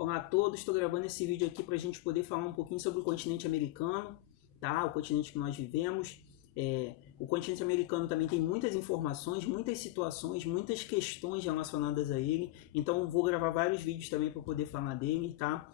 Olá a todos, estou gravando esse vídeo aqui para a gente poder falar um pouquinho sobre o continente americano, tá? O continente que nós vivemos. O continente americano também tem muitas informações, muitas situações, muitas questões relacionadas a ele, então vou gravar vários vídeos também para poder falar dele, tá?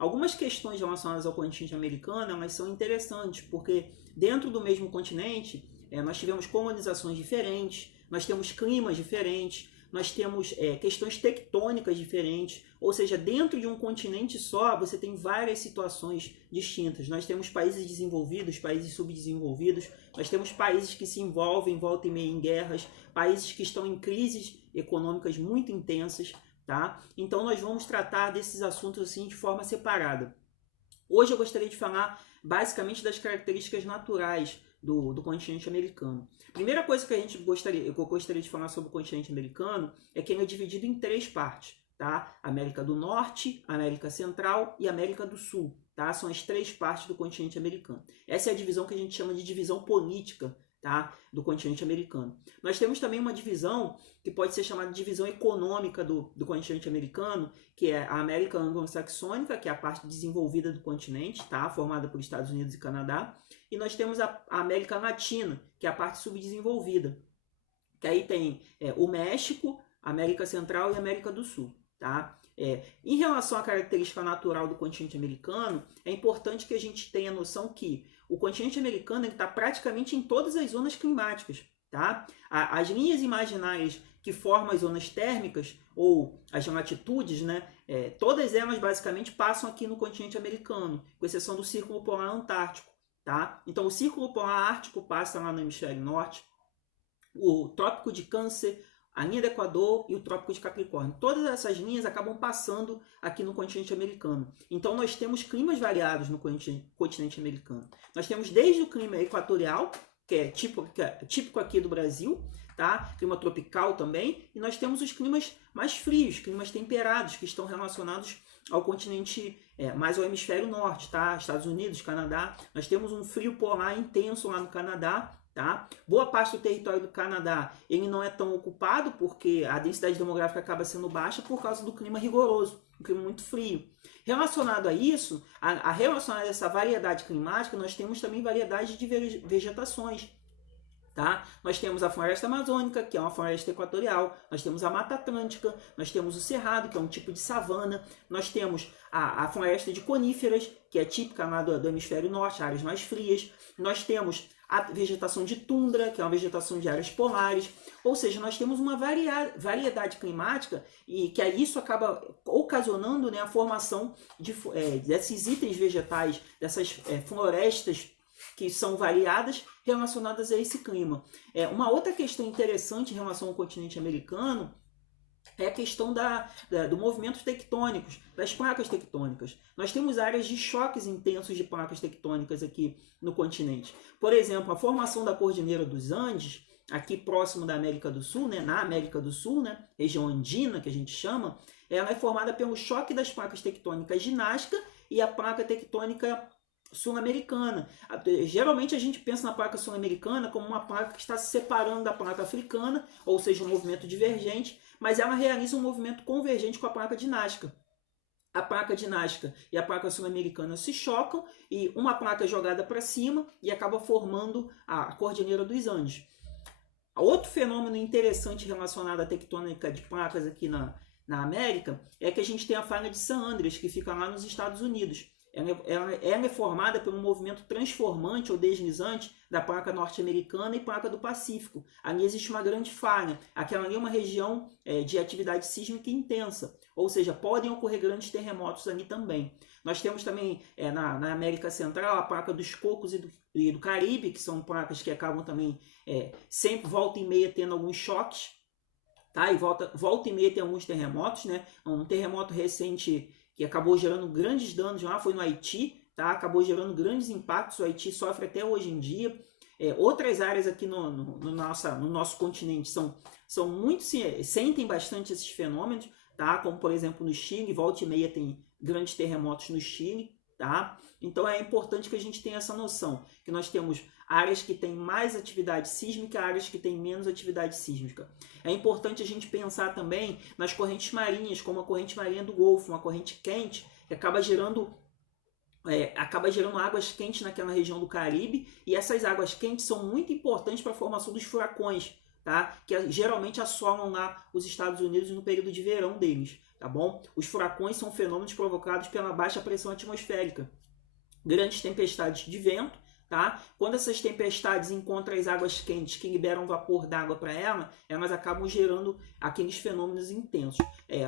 Algumas questões relacionadas ao continente americano, elas são interessantes, porque dentro do mesmo continente, nós tivemos colonizações diferentes, nós temos climas diferentes, nós temos questões tectônicas diferentes, ou seja, dentro de um continente só você tem várias situações distintas. Nós temos países desenvolvidos, países subdesenvolvidos, nós temos países que se envolvem volta e meia em guerras, países que estão em crises econômicas muito intensas, tá? Então nós vamos tratar desses assuntos assim de forma separada. Hoje eu gostaria de falar basicamente das características naturais do continente americano. Primeira coisa que eu gostaria de falar sobre o continente americano é que ele é dividido em três partes, tá? América do Norte, América Central e América do Sul, tá? São as três partes do continente americano. Essa é a divisão que a gente chama de divisão política, tá? Do continente americano. Nós temos também uma divisão que pode ser chamada de divisão econômica do continente americano, que é a América anglo-saxônica, que é a parte desenvolvida do continente, tá? Formada por Estados Unidos e Canadá. E nós temos a América Latina, que é a parte subdesenvolvida, que aí tem o México, América Central e América do Sul, tá? Em relação à característica natural do continente americano, é importante que a gente tenha noção que o continente americano está praticamente em todas as zonas climáticas, tá? As linhas imaginárias que formam as zonas térmicas, ou as latitudes, né? Todas elas basicamente passam aqui no continente americano, com exceção do Círculo Polar Antártico, tá? Então o Círculo Polar Ártico passa lá no hemisfério norte, o Trópico de Câncer, a linha do Equador e o Trópico de Capricórnio. Todas essas linhas acabam passando aqui no continente americano. Então nós temos climas variados no continente americano. Nós temos desde o clima equatorial, que é típico aqui do Brasil, tá? Clima tropical também, e nós temos os climas mais frios, climas temperados, que estão relacionados ao continente, mais ao hemisfério norte, tá? Estados Unidos, Canadá. Nós temos um frio polar intenso lá no Canadá, tá? Boa parte do território do Canadá ele não é tão ocupado porque a densidade demográfica acaba sendo baixa por causa do clima rigoroso, um clima muito frio. Relacionado a isso, relacionado a essa variedade climática, nós temos também variedade de vegetações. Tá? Nós temos a floresta amazônica, que é uma floresta equatorial, nós temos a Mata Atlântica, nós temos o cerrado, que é um tipo de savana, nós temos a floresta de coníferas, que é típica lá do hemisfério norte, áreas mais frias, nós temos a vegetação de tundra, que é uma vegetação de áreas polares, ou seja, nós temos uma variedade climática e que isso acaba ocasionando, né, a formação desses itens vegetais, dessas florestas que são variadas relacionadas a esse clima. Uma outra questão interessante em relação ao continente americano é a questão do movimento tectônicos, das placas tectônicas. Nós temos áreas de choques intensos de placas tectônicas aqui no continente. Por exemplo, a formação da Cordilheira dos Andes, aqui próximo da América do Sul, né, na América do Sul, né, região andina que a gente chama, ela é formada pelo choque das placas tectônicas de Nazca e a placa tectônica sul-americana. Geralmente a gente pensa na placa sul-americana como uma placa que está se separando da placa africana, ou seja, um movimento divergente, mas ela realiza um movimento convergente com a placa de Nazca. A placa de Nazca e a placa sul-americana se chocam e uma placa é jogada para cima e acaba formando a Cordilheira dos Andes. Outro fenômeno interessante relacionado à tectônica de placas aqui na América é que a gente tem a falha de San Andreas, que fica lá nos Estados Unidos. Ela é formada por um movimento transformante ou deslizante da placa norte-americana e placa do Pacífico. Ali existe uma grande falha. Aquela ali é uma região de atividade sísmica intensa, ou seja, podem ocorrer grandes terremotos ali também. Nós temos também na América Central a placa dos Cocos e do Caribe, que são placas que acabam também sempre volta e meia tendo alguns choques, tá? E volta e meia tem alguns terremotos, né? Um terremoto recente que acabou gerando grandes danos lá, foi no Haiti, tá? Acabou gerando grandes impactos, o Haiti sofre até hoje em dia. Outras áreas aqui no nosso continente sentem bastante esses fenômenos, tá? Como por exemplo no Chile, volta e meia tem grandes terremotos no Chile, tá? Então é importante que a gente tenha essa noção, que nós temos áreas que têm mais atividade sísmica, áreas que têm menos atividade sísmica. É importante a gente pensar também nas correntes marinhas, como a corrente marinha do Golfo, uma corrente quente que acaba gerando águas quentes naquela região do Caribe, e essas águas quentes são muito importantes para a formação dos furacões, tá? Que geralmente assolam lá os Estados Unidos no período de verão deles, tá bom? Os furacões são fenômenos provocados pela baixa pressão atmosférica, grandes tempestades de vento, tá? Quando essas tempestades encontram as águas quentes que liberam vapor d'água para elas acabam gerando aqueles fenômenos intensos.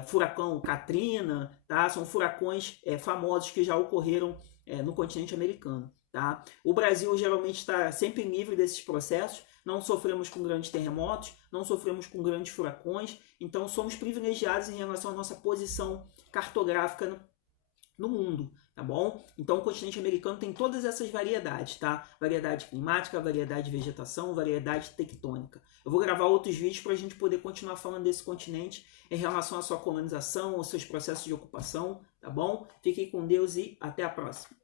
Furacão Katrina, tá? São furacões famosos que já ocorreram no continente americano. Tá? O Brasil geralmente está sempre livre desses processos, não sofremos com grandes terremotos, não sofremos com grandes furacões, então somos privilegiados em relação à nossa posição cartográfica no mundo, tá bom? Então o continente americano tem todas essas variedades, tá? Variedade climática, variedade de vegetação, variedade tectônica. Eu vou gravar outros vídeos para a gente poder continuar falando desse continente em relação à sua colonização, aos seus processos de ocupação, tá bom? Fiquem com Deus e até a próxima.